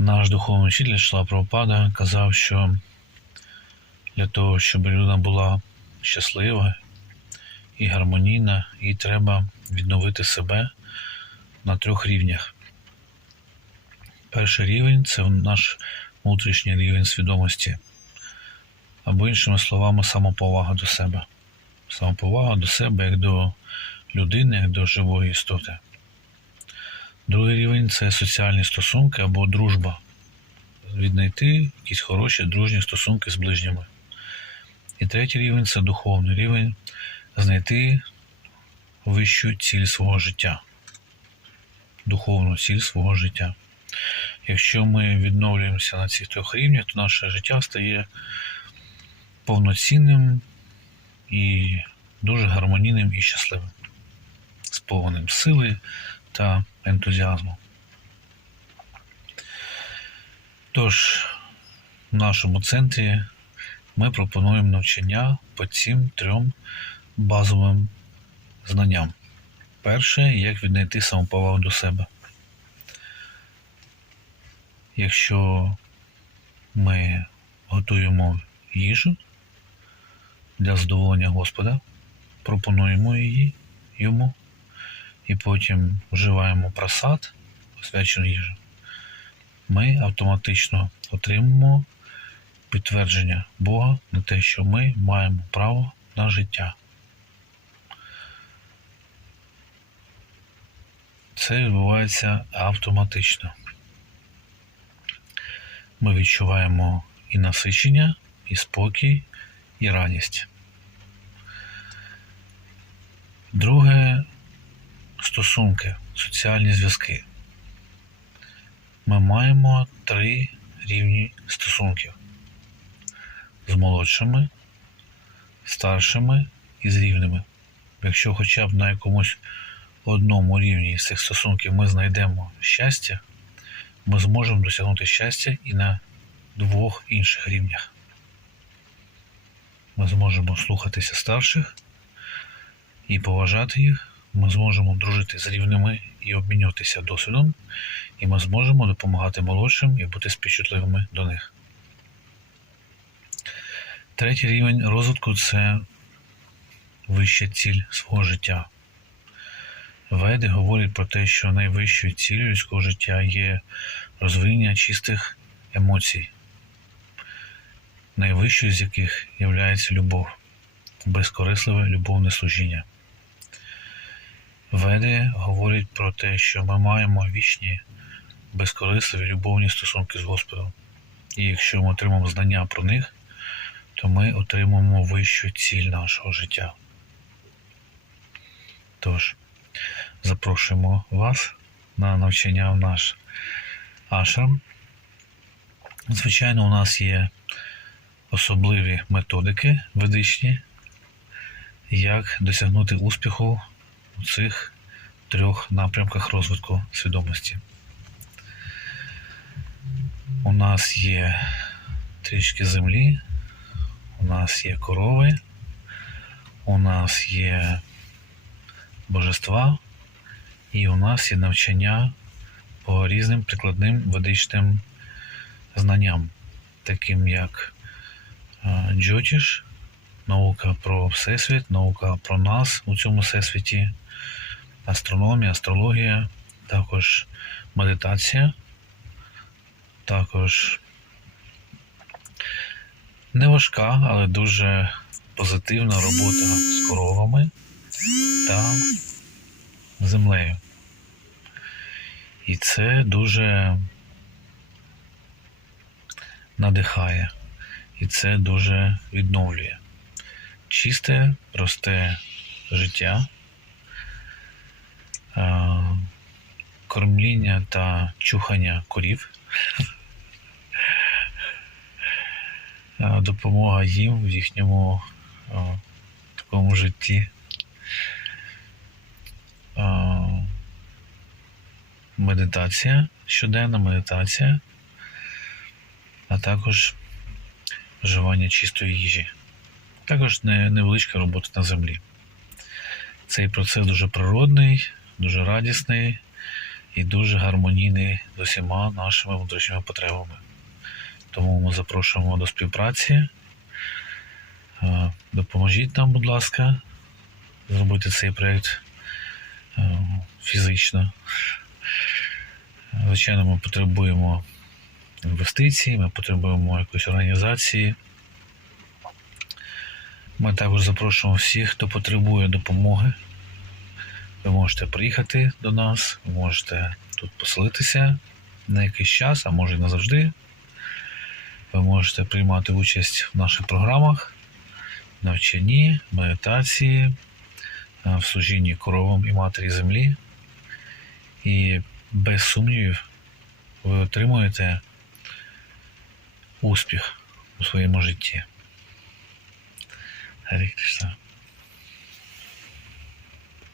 Наш духовний вчитель Шла Прабхупада казав, що для того, щоб людина була щаслива і гармонійна, їй треба відновити себе на трьох рівнях. Перший рівень це наш внутрішній рівень свідомості, або іншими словами, самоповага до себе. Самоповага до себе як до людини, як до живої істоти. Другий рівень це соціальні стосунки або дружба. Віднайти якісь хороші дружні стосунки з ближніми. І третій рівень це духовний рівень знайти вищу ціль свого життя, духовну ціль свого життя. Якщо ми відновлюємося на цих трьох рівнях, то наше життя стає повноцінним і дуже гармонійним і щасливим, сповненим сили та ентузіазму. Тож, в нашому центрі ми пропонуємо навчання по цим трьом базовим знанням. Перше, як віднайти самоповагу до себе. Якщо ми готуємо їжу для задоволення Господа, пропонуємо її йому і потім вживаємо просад, освячену їжу, ми автоматично отримуємо підтвердження Бога на те, що ми маємо право на життя. Це відбувається автоматично. Ми відчуваємо і насичення, і спокій, і радість. Друге стосунки, соціальні зв'язки. Ми маємо три рівні стосунків з молодшими, старшими і з рівними. Якщо хоча б на якомусь одному рівні з цих стосунків ми знайдемо щастя, ми зможемо досягнути щастя і на двох інших рівнях. Ми зможемо слухатися старших і поважати їх, ми зможемо дружити з рівними і обмінюватися досвідом, і ми зможемо допомагати молодшим і бути співчутливими до них. Третій рівень розвитку це вища ціль свого життя. Веди говорять про те, що найвищою цілею людського життя є розвинення чистих емоцій, найвищою з яких є любов, безкорисливе любовне служіння. Веди говорять про те, що ми маємо вічні, безкорисливі любовні стосунки з Господом. І якщо ми отримаємо знання про них, то ми отримаємо вищу ціль нашого життя. Тож, запрошуємо вас на навчання в наш ашрам. Звичайно, у нас є особливі методики ведичні, як досягнути успіху у цих трьох напрямках розвитку свідомості. У нас є трішки землі, у нас є корови, у нас є божества, і у нас є навчання по різним прикладним ведичним знанням, таким як е, Джотіш, наука про Всесвіт, наука про нас у цьому всесвіті, астрономія, астрологія, також медитація, також не важка, але дуже позитивна робота з коровами та землею. І це дуже надихає, і це дуже відновлює. Чисте, просте життя, кормління та чухання корів, допомога їм в їхньому такому житті. Медитація, щоденна медитація, а також вживання чистої їжі. Також невеличка робота на землі. Цей процес дуже природний, дуже радісний, і дуже гармонійний з усіма нашими внутрішніми потребами. Тому ми запрошуємо до співпраці. Е, Допоможіть нам, будь ласка, зробити цей проєкт е, фізично. Звичайно, ми потребуємо інвестицій, ми потребуємо якоїсь організації. Ми також запрошуємо всіх, хто потребує допомоги. Ви можете приїхати до нас, ви можете тут поселитися на якийсь час, а може і назавжди. Ви можете приймати участь в наших програмах, навчанні, медитації, е, в служінні коровам і матері землі. І без сумнівів ви отримуєте успіх у своєму житті. Hare Krishna.